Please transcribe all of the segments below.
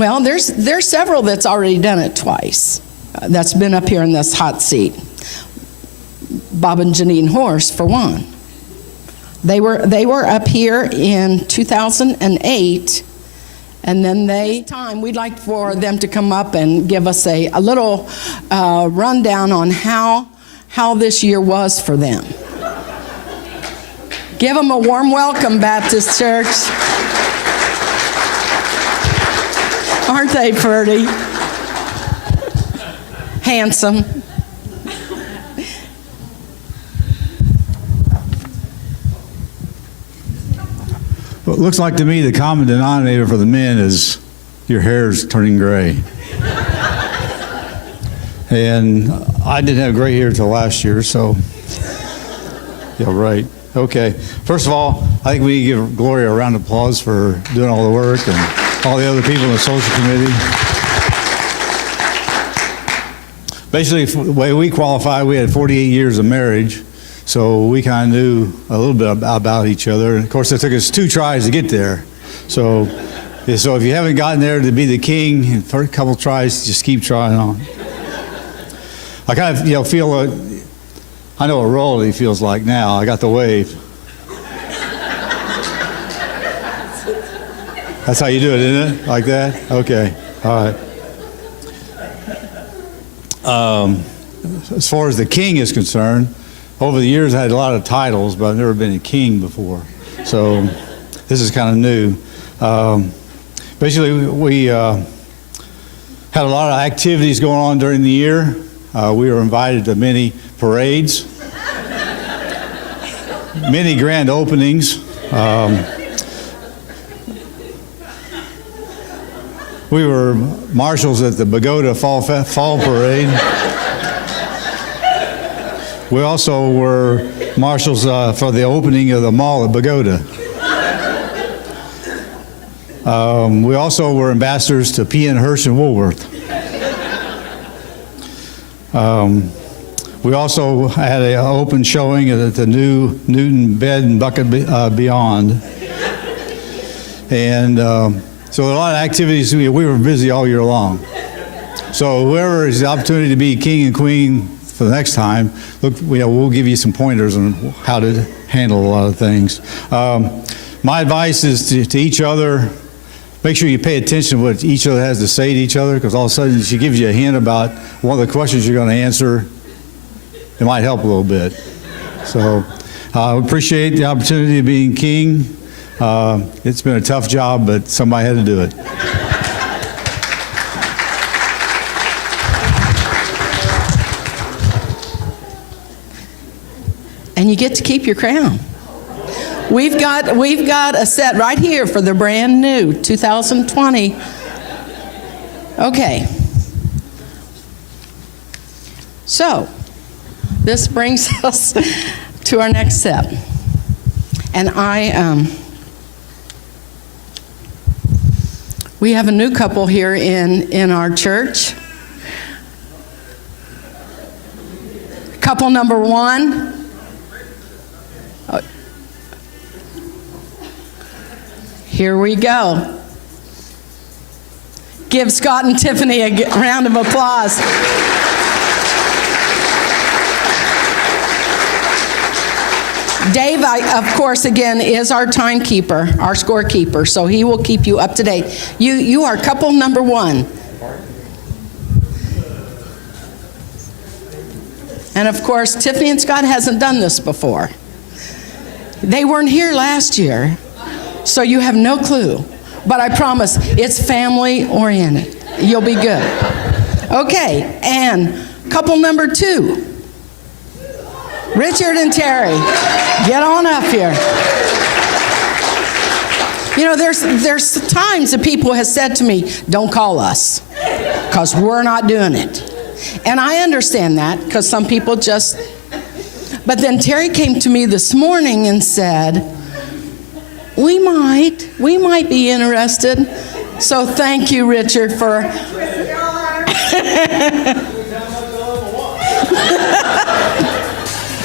Well, there's several that's already done it twice. That's been up here in this hot seat. Bob and Janine Horst, for one. They were up here in 2008, and then we'd like for them to come up and give us a little rundown on how this year was for them. Give them a warm welcome, Baptist Church. Aren't they pretty? Handsome. Well, it looks like to me the common denominator for the men is your hair's turning gray. And I didn't have gray hair till last year, so yeah, right. Okay. First of all, I think we need to give Gloria a round of applause for doing all the work and all the other people in the social committee. Basically, the way we qualified, we had 48 years of marriage, so we kind of knew a little bit about each other. And of course, it took us 2 tries to get there. So if you haven't gotten there to be the king, for a couple tries, just keep trying on. I kind of, feel I know what royalty feels like now. I got the wave. That's how you do it, isn't it? Like that? Okay. All right. As far as the king is concerned, over the years I had a lot of titles, but I've never been a king before. So this is kind of new. Basically, we had a lot of activities going on during the year. We were invited to many parades, many grand openings. We were marshals at the Pagoda Fall Parade. We also were marshals for the opening of the mall at Pagoda. We also were ambassadors to P.N. Hirsch and Woolworth. We also had an open showing at the new Newton Bed and Bucket Beyond. And so a lot of activities, we were busy all year long. So whoever has the opportunity to be king and queen for the next time, look, we'll give you some pointers on how to handle a lot of things. My advice is to each other, make sure you pay attention to what each other has to say to each other, because all of a sudden she gives you a hint about one of the questions you're going to answer. It might help a little bit. So I appreciate the opportunity of being king. It's been a tough job, but somebody had to do it. And you get to keep your crown. We've got a set right here for the brand new 2020. Okay. So, this brings us to our next step. And we have a new couple here in our church. Couple number 1. Here we go. Give Scott and Tiffany a round of applause. Dave, of course, again, is our timekeeper, our scorekeeper, so he will keep you up to date. You are couple number 1. And of course, Tiffany and Scott hasn't done this before. They weren't here last year, so you have no clue. But I promise, it's family oriented. You'll be good. Okay, and couple number 2. Richard and Terry, get on up here. You know, there's times that people have said to me, don't call us, because we're not doing it. And I understand that, because some people just... But then Terry came to me this morning and said, we might be interested. So thank you, Richard, for...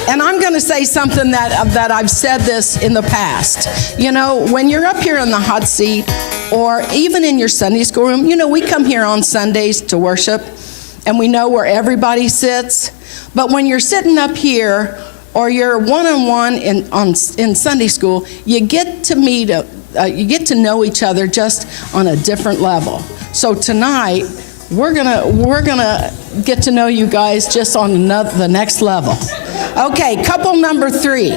And I'm going to say something that I've said this in the past. You know, when you're up here in the hot seat, or even in your Sunday school room, you know, we come here on Sundays to worship, and we know where everybody sits. But when you're sitting up here, or you're one-on-one in Sunday school, you get to meet, you get to know each other just on a different level. So tonight, we're gonna get to know you guys just on the next level. Okay, couple number 3.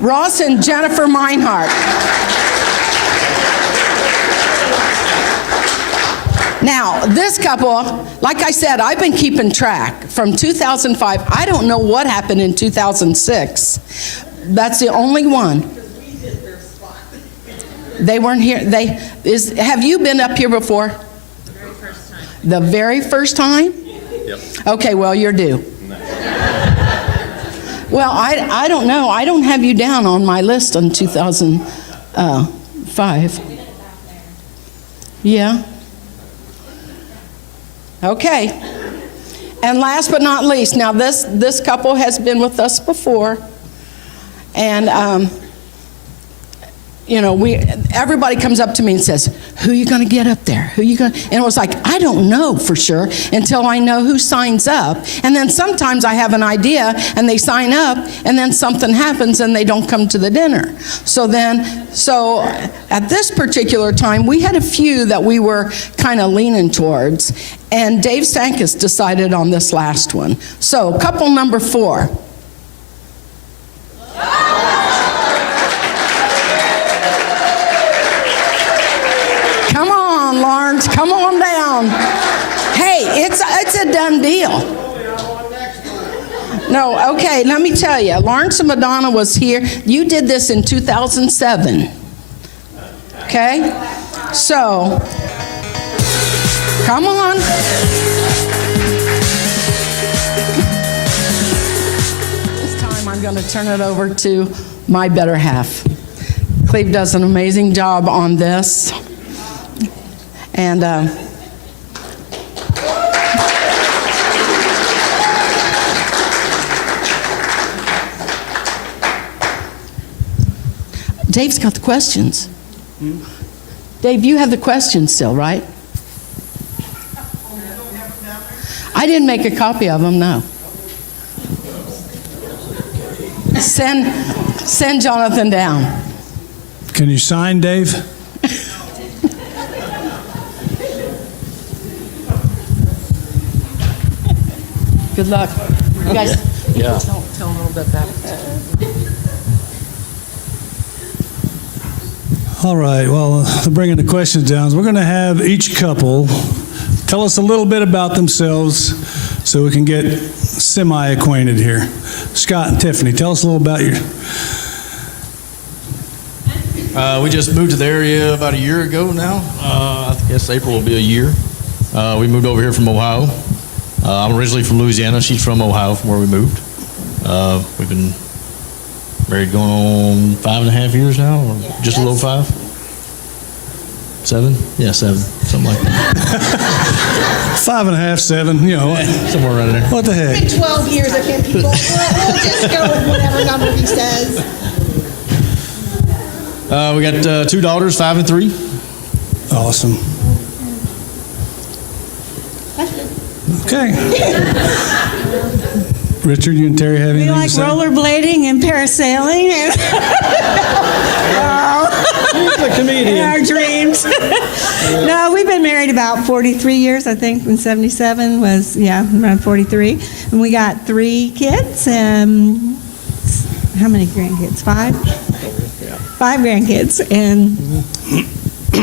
Ross and Jennifer Meinhardt. Now, this couple, like I said, I've been keeping track from 2005. I don't know what happened in 2006. That's the only one. They weren't here. Have you been up here before? The very first time. The very first time? Yep. Okay, well, you're due. Well, I don't know. I don't have you down on my list on 2005. Yeah. Okay. And last but not least, now this couple has been with us before, and you know, everybody comes up to me and says, "Who are you going to get up there? Who are you going?" And it was like, I don't know for sure until I know who signs up. And then sometimes I have an idea and they sign up, and then something happens and they don't come to the dinner. So at this particular time, we had a few that we were kind of leaning towards, and Dave Stankus decided on this last one. So couple number 4. Come on, Lawrence, come on down. Hey, it's a done deal. No, okay, let me tell you. Lawrence and Madonna was here. You did this in 2007. Okay? So, come on. This time I'm going to turn it over to my better half. Cleve does an amazing job on this. And Dave's got the questions. Dave, you have the questions still, right? I didn't make a copy of them, no. Send Jonathan down. Can you sign, Dave? Good luck. You guys, Yeah. tell a little bit about it. All right, well, bringing the questions down, we're going to have each couple tell us a little bit about themselves so we can get semi-acquainted here. Scott and Tiffany, tell us a little about your... We just moved to the area about a year ago now. I guess April will be a year. We moved over here from Ohio. I'm originally from Louisiana. She's from Ohio, from where we moved. We've been married going on 5.5 years now, or just a little 5? 7? Yeah, 7, something like that. 5.5, 7, you know. Somewhere around there. What the heck? 12 years of him, people. We'll just go with whatever number he says. We got 2 daughters, 5 and 3. Awesome. Okay. Richard, you and Terry have anything We like to say? rollerblading and parasailing and our dreams. No, we've been married about 43 years, I think, in 77 was, around 43. And we got 3 kids. How many grandkids? 5? 5 grandkids and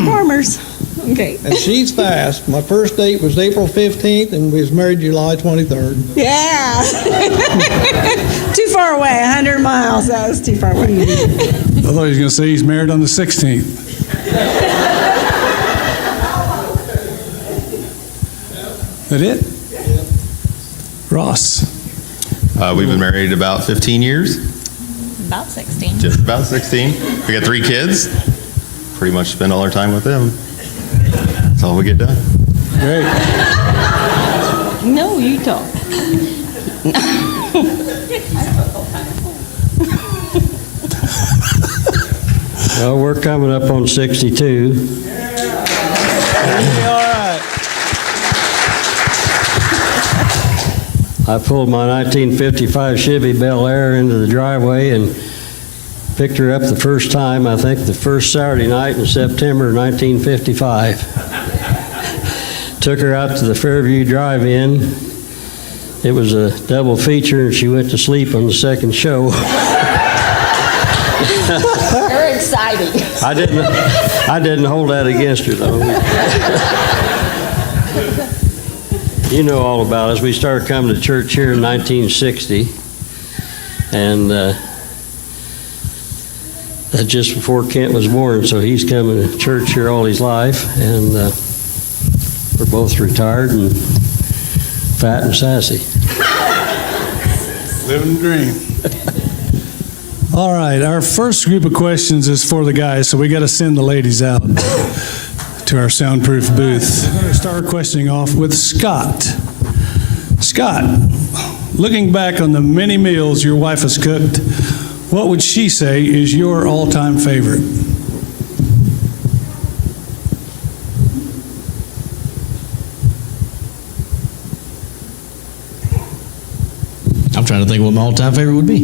farmers. Okay. And she's fast. My first date was April 15th, and we was married July 23rd. Yeah. Too far away, 100 miles. That was too far away. I thought he was going to say he's married on the 16th. That it? Ross. We've been married about 15 years, About 16. just about 16. We got 3 kids. Pretty much spend all our time with them. That's all we get done. Great. No, you talk. Well, we're coming up on 62. I pulled my 1955 Chevy Bel Air into the driveway and picked her up the first time, I think the first Saturday night in September 1955. Took her out to the Fairview Drive-In. It was a double feature, and she went to sleep on the second show. Very exciting. I didn't hold that against her, though. You know all about us. We started coming to church here in 1960, and that's just before Kent was born, so he's coming to church here all his life, and we're both retired and fat and sassy. Living the dream. All right, our first group of questions is for the guys, so we got to send the ladies out to our soundproof booth. I'm going to start questioning off with Scott. Scott, looking back on the many meals your wife has cooked, what would she say is your all-time favorite? I'm trying to think what my all-time favorite would be.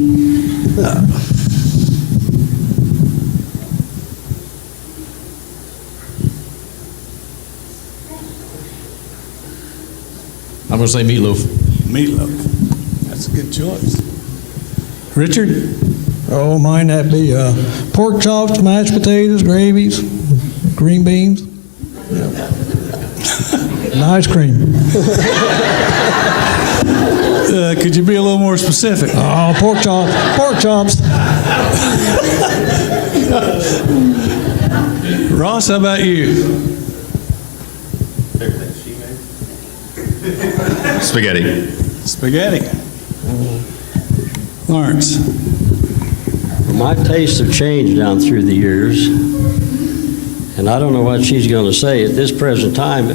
I'm going to say meatloaf. Meatloaf. That's a good choice. Richard? Oh, mine that'd be pork chops, mashed potatoes, gravies, green beans, and ice cream. Could you be a little more specific? Oh, pork chops, pork chops. Ross, how about you? Spaghetti. Spaghetti. Lawrence? My tastes have changed down through the years, and I don't know what she's going to say. At this present time,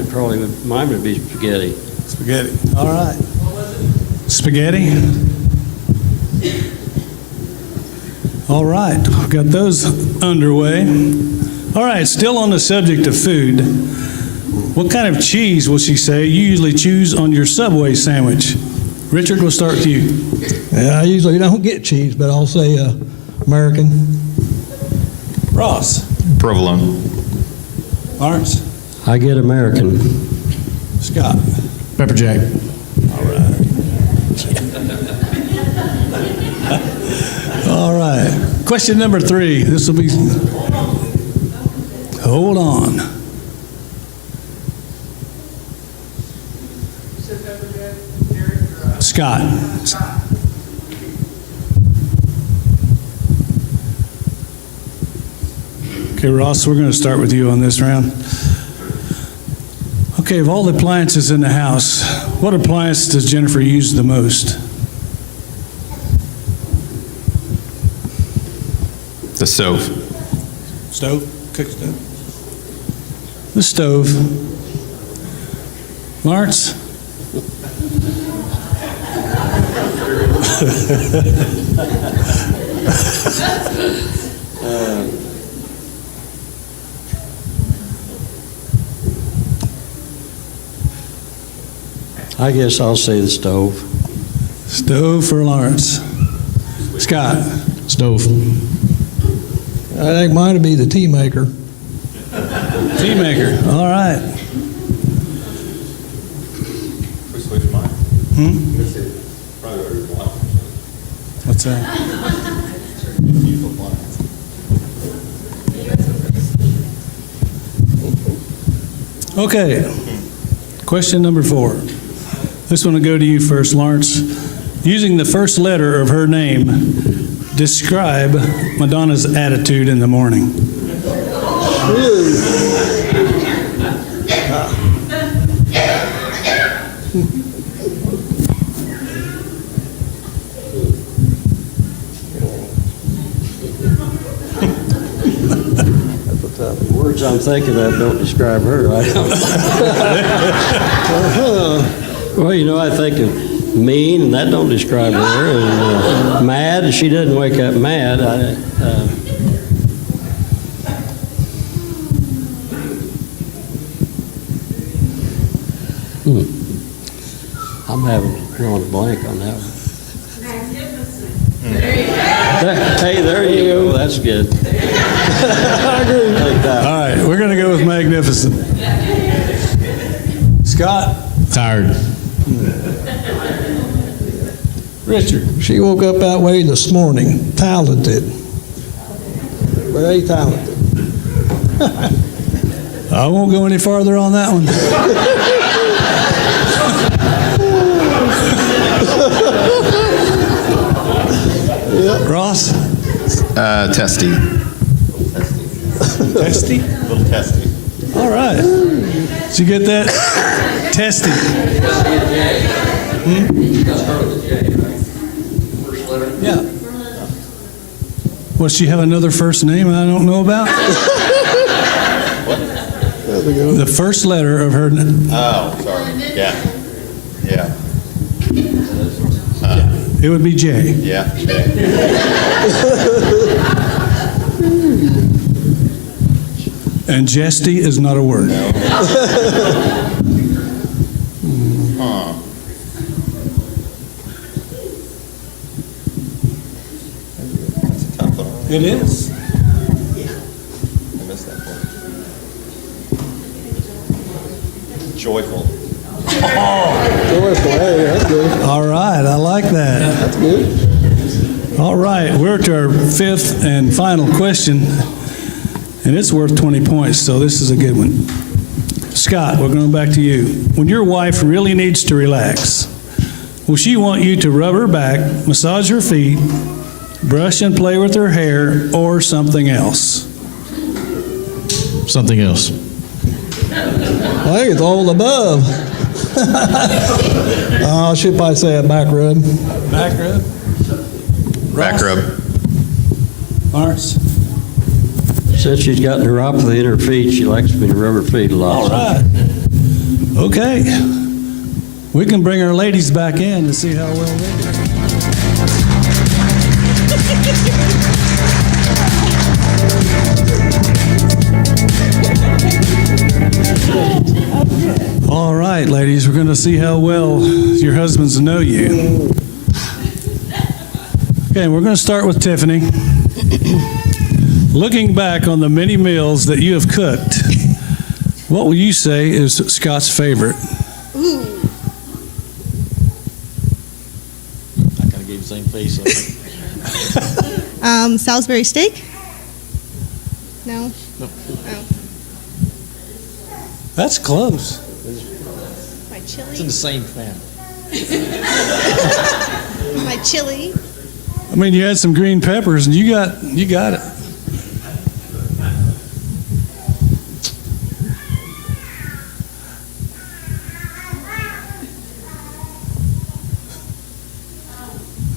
mine would be spaghetti. Spaghetti. All right. Spaghetti. All right. We've got those underway. All right. Still on the subject of food. What kind of cheese will she say you usually choose on your Subway sandwich? Richard, we'll start with you. Yeah, I usually don't get cheese, but I'll say American. Ross. Provolone. Lawrence. I get American. Scott. Pepper jack. All right. All right. Question number 3. This will be. Hold on. Scott. Okay, Ross, we're going to start with you on this round. Okay, of all the appliances in the house, what appliance does Jennifer use the most? The stove. Stove? Cook stove? The stove. Lawrence? I guess I'll say the stove. Stove for Lawrence. Scott? Stove. I think mine would be the tea maker. Tea maker. All right. We switch mine. What's that? Okay. Question number 4. This one will go to you first, Lawrence. Using the first letter of her name, describe Madonna's attitude in the morning. The words I'm thinking of don't describe her. I don't know. Well, you know, I think of mean, and that don't describe her. And mad, she doesn't wake up mad. I'm drawing a blank on that one. Hey, there you go. That's good. I agree. Take that. All right, we're going to go with magnificent. Scott? Tired. Richard? She woke up that way this morning. Talented. Very talented. I won't go any farther on that one. Ross? Testy. Testy? A little testy. All right. Did you get that? Testy. Yeah. Does she have another first name I don't know about? The first letter of her name. Oh, sorry. Yeah. Yeah. It would be J. Yeah. And jesty is not a word. Huh. That's a tough one. It is. I missed that one. Joyful. Joyful, hey, that's good. All right, I like that. That's good. All right, we're to our fifth and final question, and it's worth 20 points, so this is a good one. Scott, we're going back to you. When your wife really needs to relax, will she want you to rub her back, massage her feet, brush and play with her hair, or something else? Something else. I think it's all above. I should probably say a back rub. Back rub? Back rub. Lawrence? Since she's got neuropathy in her feet, she likes me to rub her feet a lot. All right. Okay. We can bring our ladies back in to see how well they do. All right, ladies, we're going to see how well your husbands know you. Okay, we're going to start with Tiffany. Looking back on the many meals that you have cooked, what will you say is Scott's favorite? I kind of gave the same face. Salisbury steak? No? No. Oh. That's close. My It's in chili? the same family. My chili? I mean, you had some green peppers, and you got it.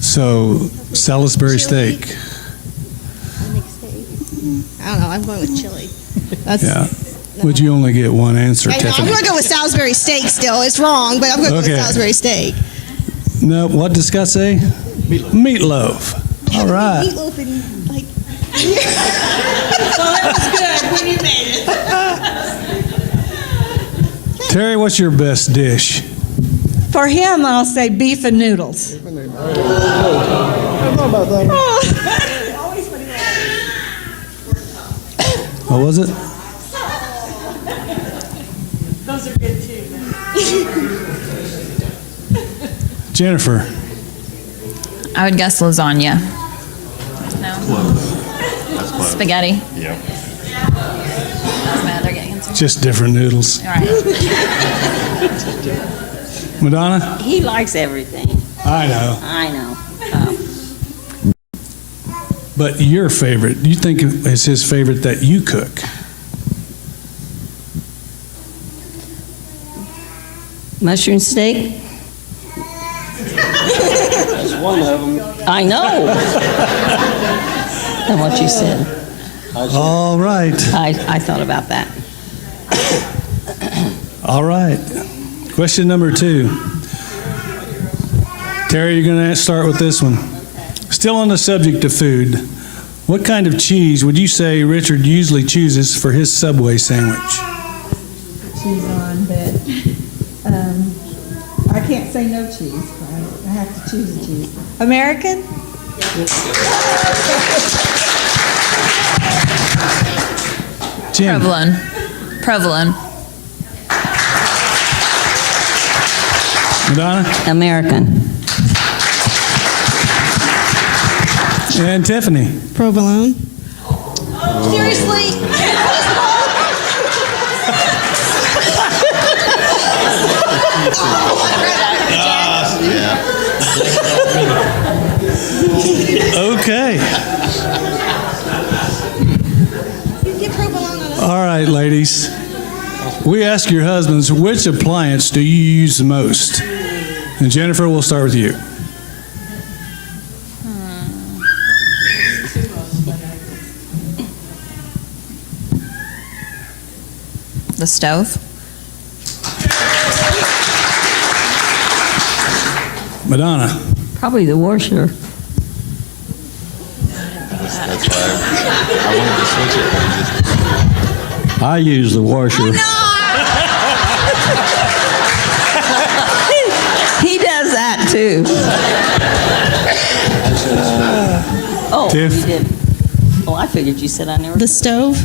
So, Salisbury steak. I think steak. I don't know. I'm going with chili. That's, Yeah. Would you only get one answer, I know, I'm Tiffany? going to go with Salisbury steak still. It's wrong, but I'm going to go Okay. with Salisbury steak. No, what did Scott say? Meatloaf. All right. Meatloaf and, like... Well, that was good when you made it. Terry, what's your best dish? For him, I'll say beef and noodles. I don't know about that one. What was it? Those are good too. Jennifer. I would guess lasagna. No? Spaghetti. Yeah. They're getting into. Just different noodles. All right. Madonna? He likes everything. I know. I know. But your favorite, do you think is his favorite that you cook? Mushroom steak? That's one of them. I know. And what you said. All right. I thought about that. All right. Question number 2. Terry, you're going to start with this one. Still on the subject of food, what kind of cheese would you say Richard usually chooses for his Subway sandwich? Cheese on, but I can't say no cheese. I have to choose a cheese. American? Jim. Provolone. Madonna? American. And Tiffany? Provolone. Seriously? Okay. All right, ladies. We ask your husbands, which appliance do you use the most? And Jennifer, we'll start with you. The stove. Madonna? Probably the washer. That's why I wanted to switch it, but he just... I use the washer. He does that too. Oh, Tiff? he did. Oh, I figured you said I never. The stove.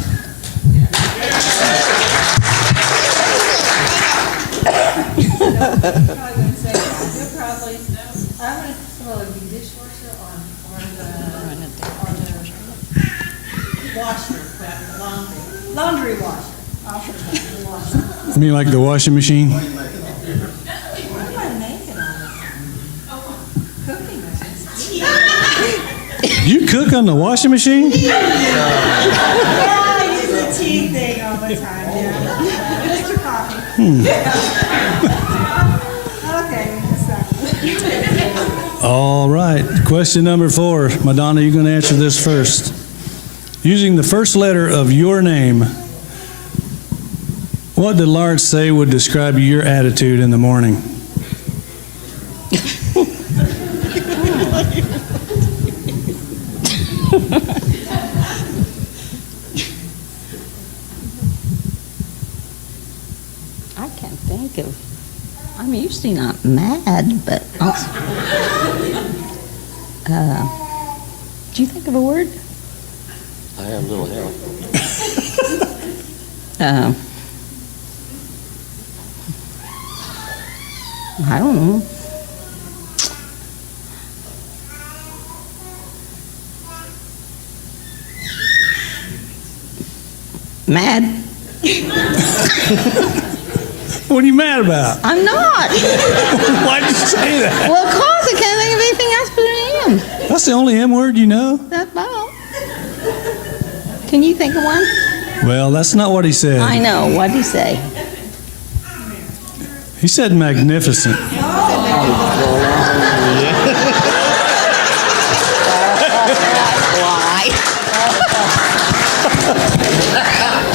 Laundry washer. You mean like the washing machine? You cook on the washing machine? Yeah, I use the tea thing all the time, yeah. Just your coffee. Okay, All right. Question number 4. Madonna, you're going to answer this first. Using the first letter of your name, what did Lawrence say would describe your attitude in the morning? I can't think of. I'm usually not mad, but do you think of a word? I have a little help. I don't know. Mad. What are you mad about? I'm not. Why'd you say that? Well, of course, I can't think of anything else but an M. That's the only M word you know? That's about. Can you think of one? Well, that's not what he said. I know. What'd he say? He said magnificent. Lie.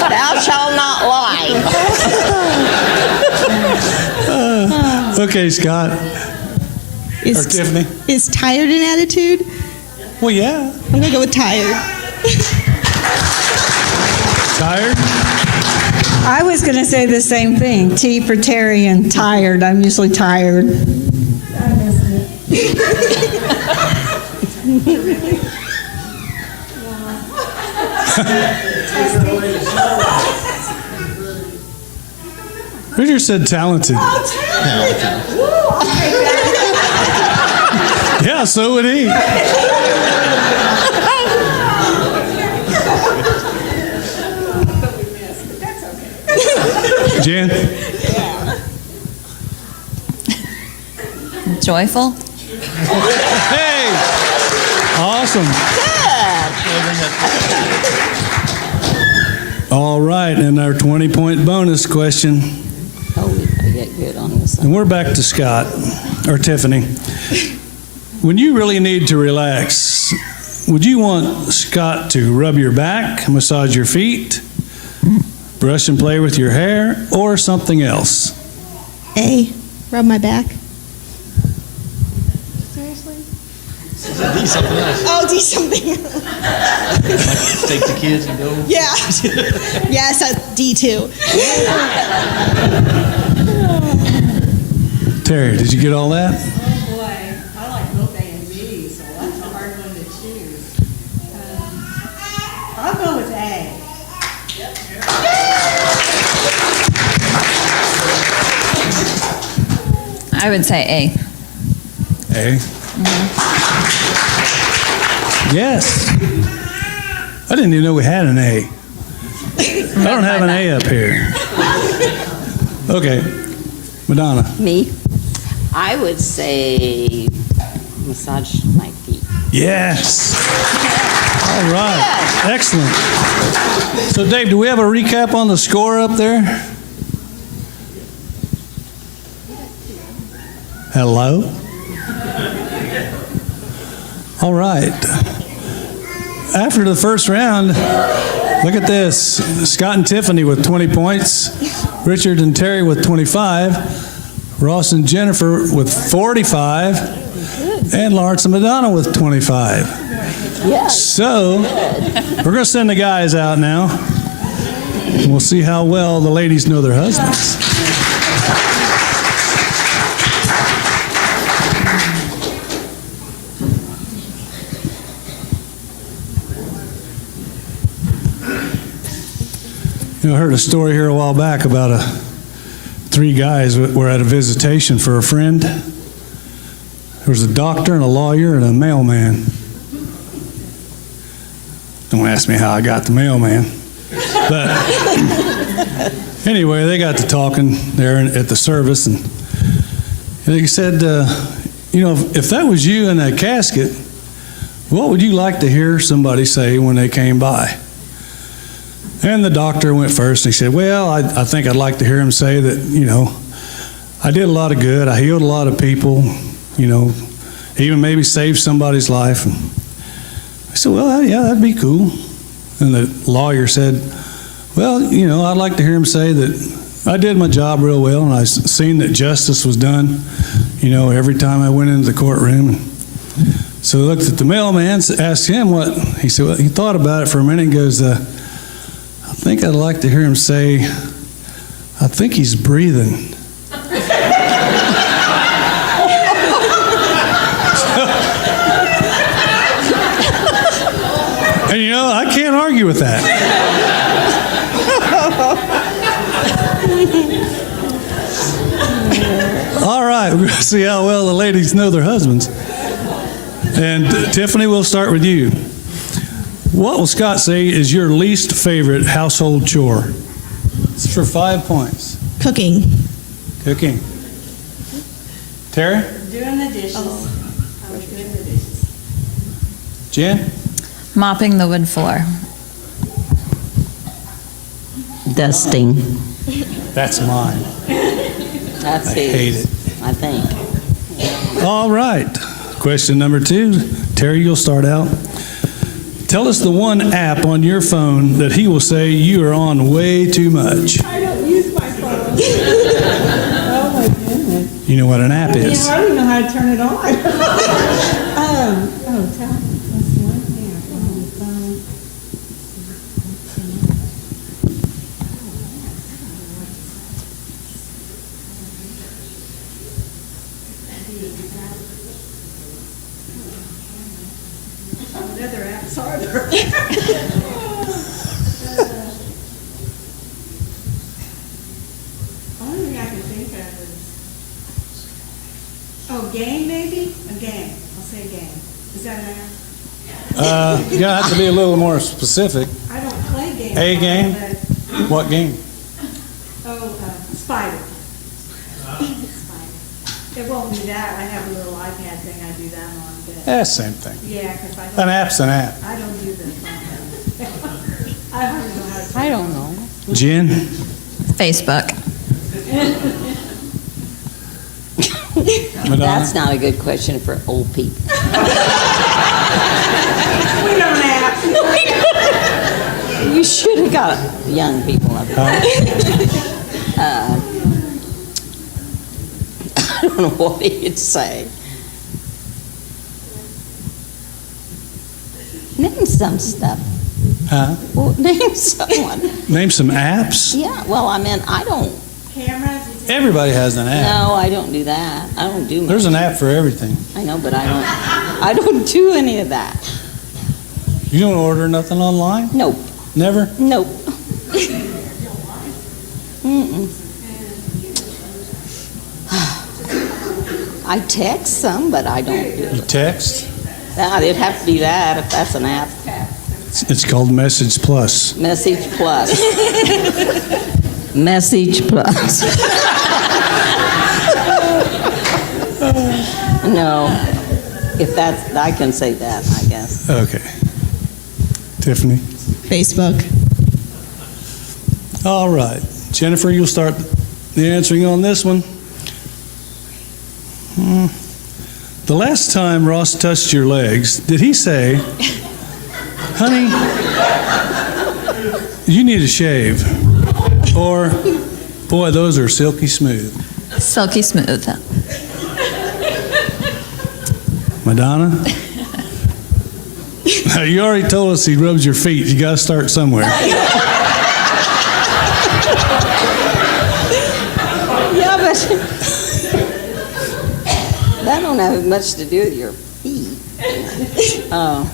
Thou shalt not lie. Okay, Scott. Or Tiffany. Is tired an attitude? Well, yeah. I'm going to go with tired. Tired? I was going to say the same thing. T for Terry and tired. I'm usually tired. I missed it. Richard said talented. Yeah, so would he. Jan? Joyful. Hey! Awesome. All right, and our 20-point bonus question. Oh, we gotta get good on this one. And we're back to Scott, or Tiffany. When you really need to relax, would you want Scott to rub your back, massage your feet, brush and play with your hair, or something else? A, rub my back. D something else. Oh, D something. Take the kids and go. Yeah. Yes, D2. Terry, did you get all that? Oh boy, I like both A and B, so that's a hard one to choose. I'll go with A. I would say A. A. Yes. I didn't even know we had an A. I don't have an A up here. Okay. Madonna. Me? I would say massage my feet. Yes. All right. Excellent. So, Dave, do we have a recap on the score up there? Hello? All right. After the first round, look at this. Scott and Tiffany with 20 points. Richard and Terry with 25. Ross and Jennifer with 45. And Lawrence and Madonna with 25. Yes. So, we're going to send the guys out now. And we'll see how well the ladies know their husbands. You know, I heard a story here a while back about three guys were at a visitation for a friend. There was a doctor and a lawyer and a mailman. Don't ask me how I got the mailman. But anyway, they got to talking there at the service, and they said, you know, if that was you in that casket, what would you like to hear somebody say when they came by? And the doctor went first, and he said, well, I think I'd like to hear him say that, you know, I did a lot of good. I healed a lot of people, you know, even maybe saved somebody's life. And I said, well, yeah, that'd be cool. And the lawyer said, well, you know, I'd like to hear him say that I did my job real well, and I seen that justice was done, you know, every time I went into the courtroom. And so he looked at the mailman, asked him what, he said, well, he thought about it for a minute and goes, I think I'd like to hear him say, I think he's breathing. And you know, I can't argue with that. All right, we're going to see how well the ladies know their husbands. And Tiffany, we'll start with you. What will Scott say is your least favorite household chore? It's for 5 points. Cooking. Cooking. Terry? Doing the dishes. I was doing the dishes. Jen? Mopping the wood floor. Dusting. That's mine. That's I hate it. I think. All right. Question number 2. Terry, you'll start out. Tell us the one app on your phone that he will say you are on way too much. I don't use my phone. Oh my goodness. You know what an app is? Yeah, I don't even know how to turn it on. Tell me. What's one app on the phone? What other apps are there? Only thing I can think of is, game maybe? A game. I'll say a game. Is that an app? You're going to have to be a little more specific. I don't play games. A game? But, What game? Spider. Spider. It won't be that. I have a little iPad thing I do that on. But Same thing. yeah, because I don't. An app's an app. I don't do the phone. I hardly know how to. I don't know. Jen? Facebook. Madonna? That's not a good question for old people. We don't have. You should have got young people up here. I don't know what he'd say. some stuff. Huh? Well, name someone. Name some apps. Yeah, well, I mean, I don't. Everybody has an app. No, I don't do that. I don't do. There's an app for everything. I know, but I don't do any of that. You don't order nothing online? Nope. Never? Nope. Mm-mm. I text some, but I don't do You it. text? It'd have to be that if that's an app. It's called Message Plus. Message Plus. Message Plus. No, if that's, I can say that, I guess. Okay. Tiffany? Facebook. All right. Jennifer, you'll start the answering on this one. The last time Ross touched your legs, did he say, honey, you need a shave? Or, boy, those are silky smooth? Silky smooth. Madonna? Now, you already told us he rubs your feet. You got to start somewhere. Yeah, but that don't have much to do with your feet. Oh.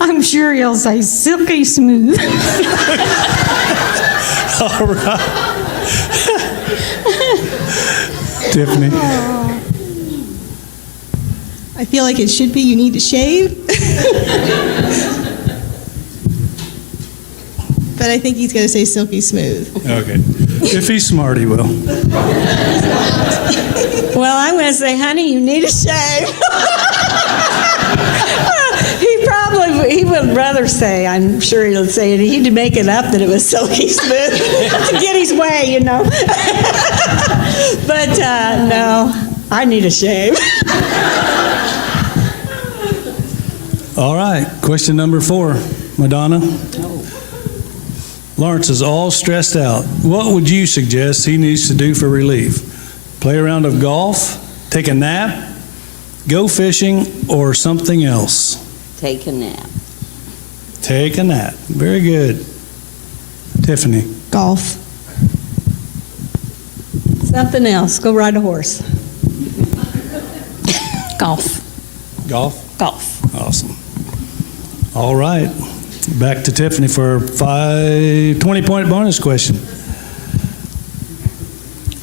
I'm sure you'll say silky smooth. All right. Tiffany? I feel like it should be you need to shave. But I think he's going to say silky smooth. Okay. If he's smart, he will. Well, I'm going to say, honey, you need a shave. He would rather say, I'm sure he'll say it, he'd make it up that it was silky smooth to get his way, you know. But no, I need a shave. All right. Question number 4. Madonna? Lawrence is all stressed out. What would you suggest he needs to do for relief? Play a round of golf? Take a nap? Go fishing? Or something else? Take a nap. Take a nap. Very good. Tiffany? Golf. Something else. Go ride a horse. Golf. Golf? Golf. Awesome. All right. Back to Tiffany for a 20-point bonus question.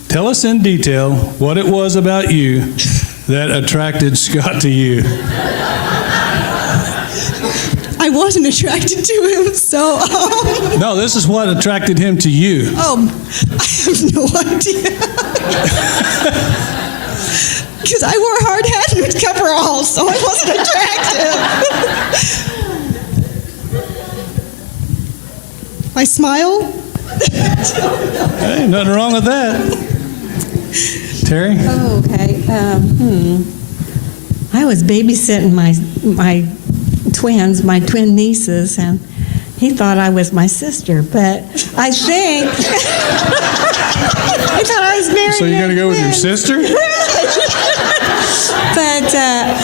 Tell us in detail what it was about you that attracted Scott to you. I wasn't attracted to him, so. No, this is what attracted him to you. I have no idea. Because I wore a hard hat and coveralls, so I wasn't attractive. My smile? Hey, nothing wrong with that. Terry? Oh, okay. I was babysitting my twins, my twin nieces, and he thought I was my sister, but I think I thought I was married. So you're going to go with your sister? But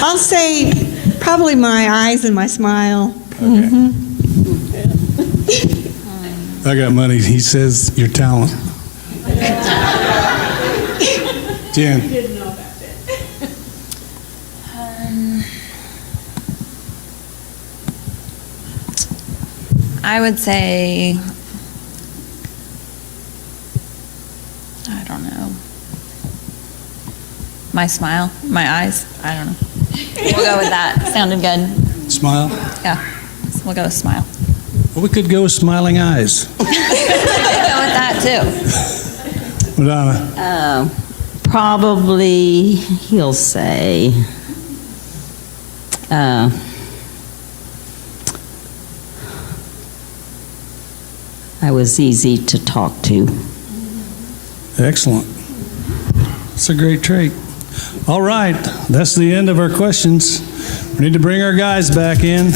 I'll say probably my eyes and my smile. Okay. I got money. He says your talent. Jen? I would say, I don't know. My smile, my eyes, I don't know. We'll go with that. Sounded good. Smile? Yeah, we'll go with smile. Well, we could go with smiling eyes. We'll go with that too. Madonna? Probably he'll say, I was easy to talk to. Excellent. That's a great trait. All right, that's the end of our questions. We need to bring our guys back in.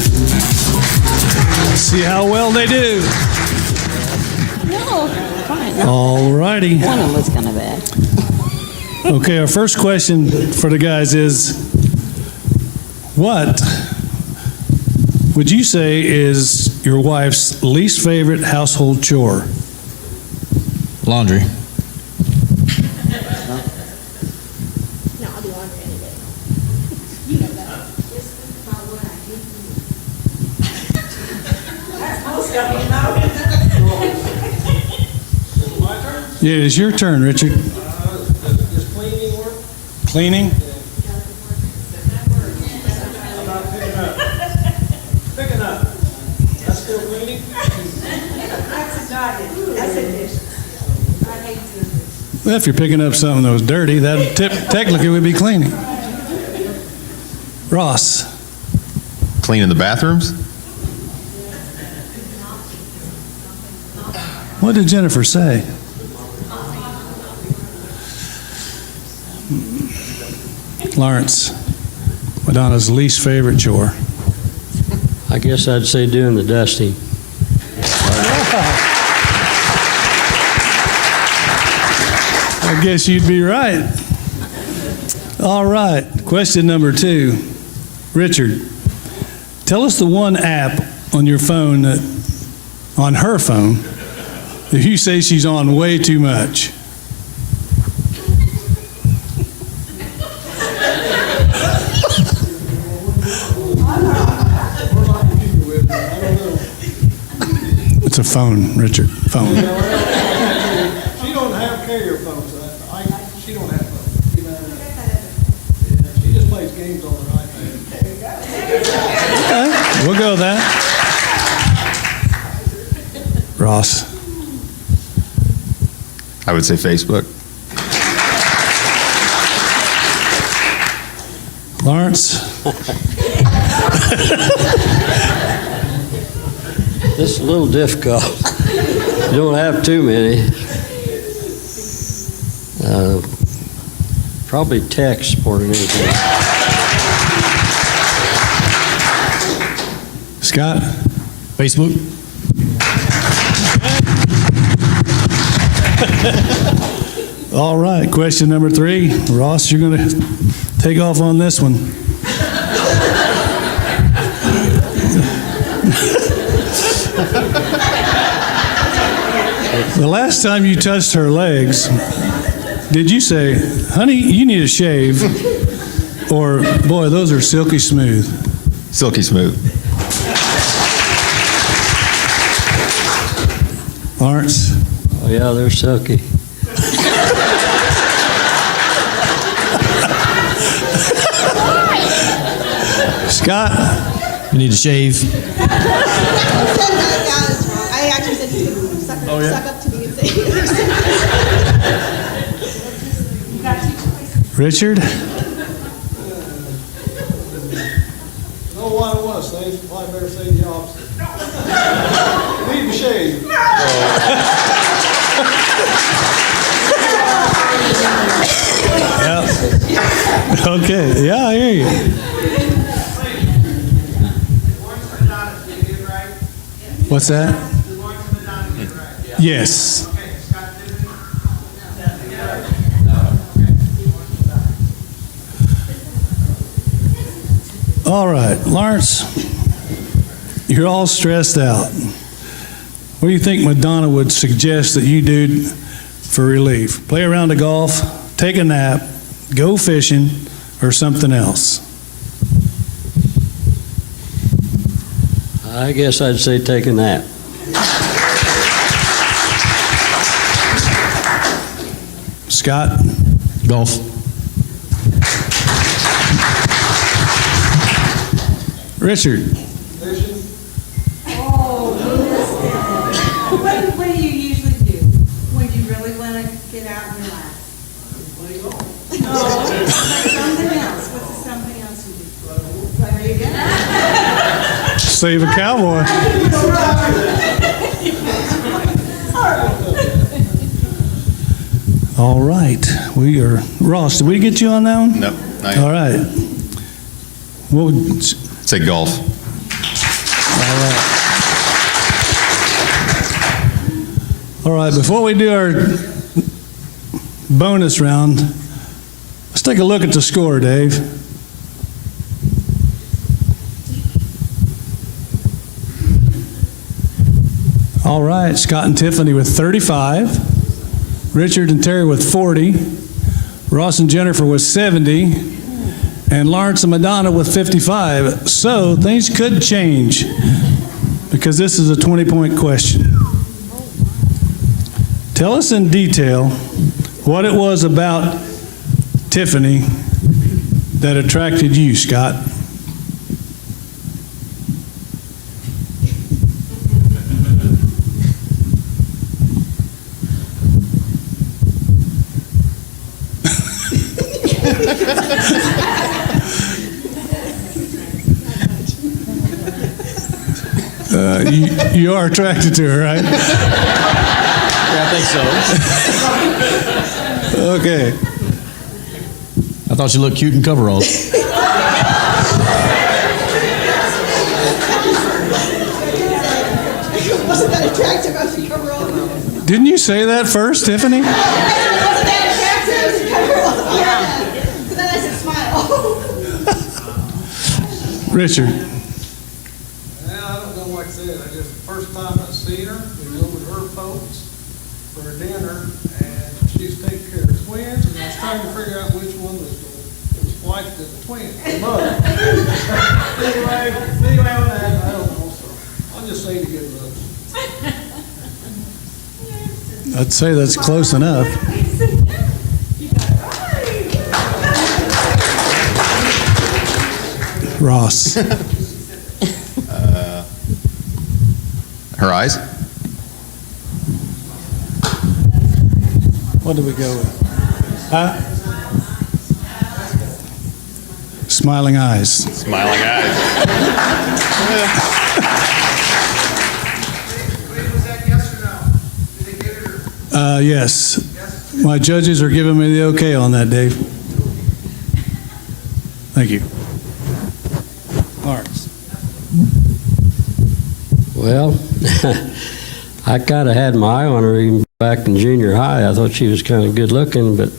See how well they do. No, fine. No. All righty. One of them was kind of bad. Okay, our first question for the guys is, what would you say is your wife's least favorite household chore? Laundry. No, I'll do laundry any day. You know that. Yeah, it's your turn, Richard. Does cleaning work? Cleaning? Picking up. That's still cleaning? Well, if you're picking up something that was dirty, that technically would be cleaning. Ross? Cleaning the bathrooms? What did Jennifer say? Lawrence, Madonna's least favorite chore. I guess I'd say doing the dusting. I guess you'd be right. All right, question number 2. Richard, tell us the one app on your phone on her phone, that you say she's on way too much. It's a phone, Richard, phone. She don't have carrier phones. She don't have phones. She just plays games on her iPad. Okay, we'll go with that. Ross. I would say Facebook. Lawrence. This is a little difficult. You don't have too many. Probably text more than anything. Scott. Facebook. All right, question number 3. Ross, you're going to take off on this one. The last time you touched her legs, did you say, honey, you need a shave? Or, boy, those are silky smooth? Silky smooth. Lawrence? Oh, yeah, they're silky. Scott? You need to shave. I actually said he could suck up to me and say. Richard? No, what I want to say, well, I better say the opposite. Need to shave. Yeah. Okay, yeah, I hear you. What's that? Yes. All right, Lawrence, you're all stressed out. What do you think Madonna would suggest that you do for relief? Play a round of golf, take a nap, go fishing, or something else? I guess I'd say take a nap. Scott? Golf. Richard? Fishing. What do you usually do when you really want to get out and relax? No, something else. What's something else you do? There you go. Save a cowboy. All right, we are, Ross, did we get you on that one? Nope. Not yet. All right. What would, Say golf. all right, before we do our bonus round, take a look at the score, Dave. All right, Scott and Tiffany with 35, Richard and Terry with 40, Ross and Jennifer with 70, and Lawrence and Madonna with 55. So things could change because this is a 20-point question. Tell us in detail what it was about Tiffany that attracted you, Scott. You are attracted to her, right? Yeah, I think so. Okay. I thought she looked cute in coveralls. Wasn't that attractive as a coverall? Didn't you say that first, Tiffany? Wasn't that attractive as a coverall? Yeah. But then I said smile. Richard. Well, I don't know, like I said, I just, the first time I seen her, we was over to her folks for a dinner, and she's taking care of twins, and I was trying to figure out which one was wife to the twins, the mother. anyway, on that, I don't know, so I'll just say to good looks. I'd say that's close enough. Ross. Her eyes? What do we go with? Huh? Smiling eyes. Smiling eyes. Was that yes or no? Did they give it her? Yes. My judges are giving me the okay on that, Dave. Thank you. Lawrence. Well, I kind of had my eye on her even back in junior high. I thought she was kind of good looking, but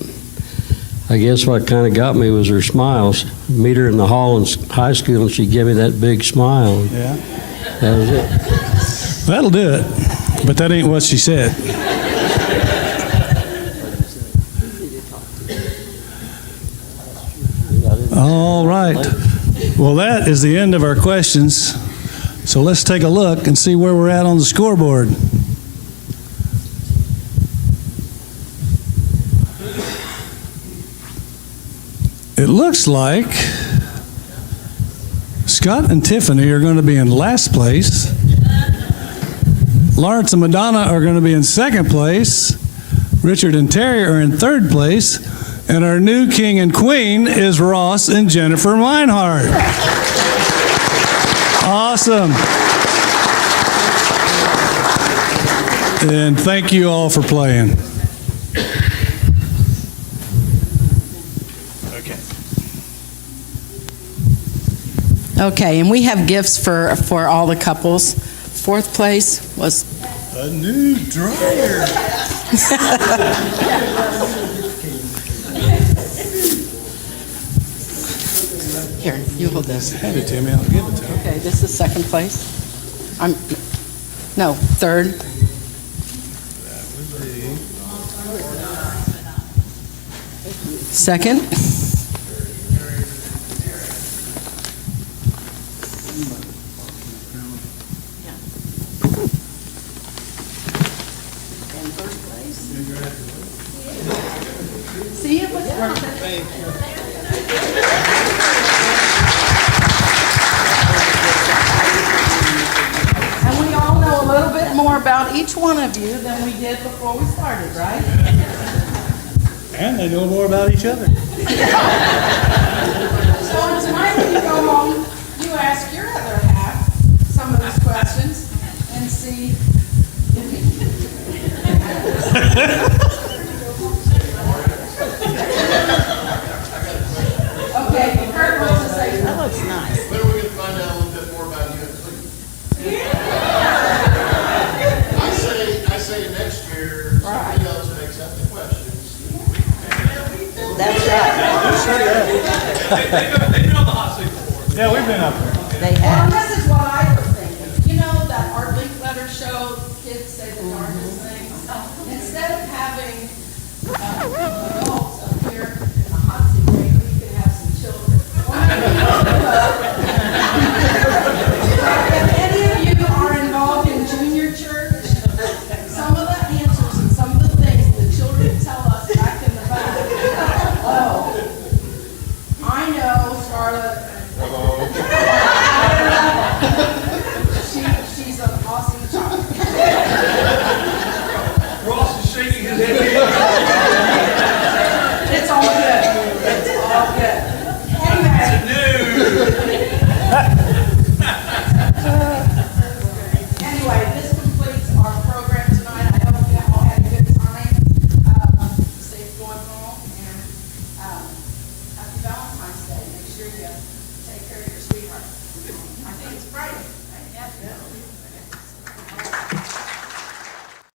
I guess what kind of got me was her smiles. Meet her in the hall in high school, and she gave me that big smile. Yeah. That was it. That'll do it. But that ain't what she said. All right. Well, that is the end of our questions. So let's take a look and see where we're at on the scoreboard. It looks like Scott and Tiffany are going to be in last place. Lawrence and Madonna are going to be in second place. Richard and Terry are in third place. And our new king and queen is Ross and Jennifer Meinhardt. Awesome. And thank you all for playing. Okay, and we have gifts for all the couples. Fourth place was A new dryer. here. You hold this. Hand it to me. I'll give it to her. Okay, this is second place. No, third. Second. See, it was perfect. And we all know a little bit more about each one of you than we did before we started, right? And they know more about each other. So tonight when you go home, you ask your other half some of these questions and see if Okay, Kurt wants to say something. That looks nice. When are we going to find out a little bit more about you and Cleve? I say next year, somebody else makes up the questions. That's right. They've been on the hot seat before. Yeah, we've been up there. They have. Well, this is what I was thinking. You know that our link letter show, kids say the darndest things? Instead of having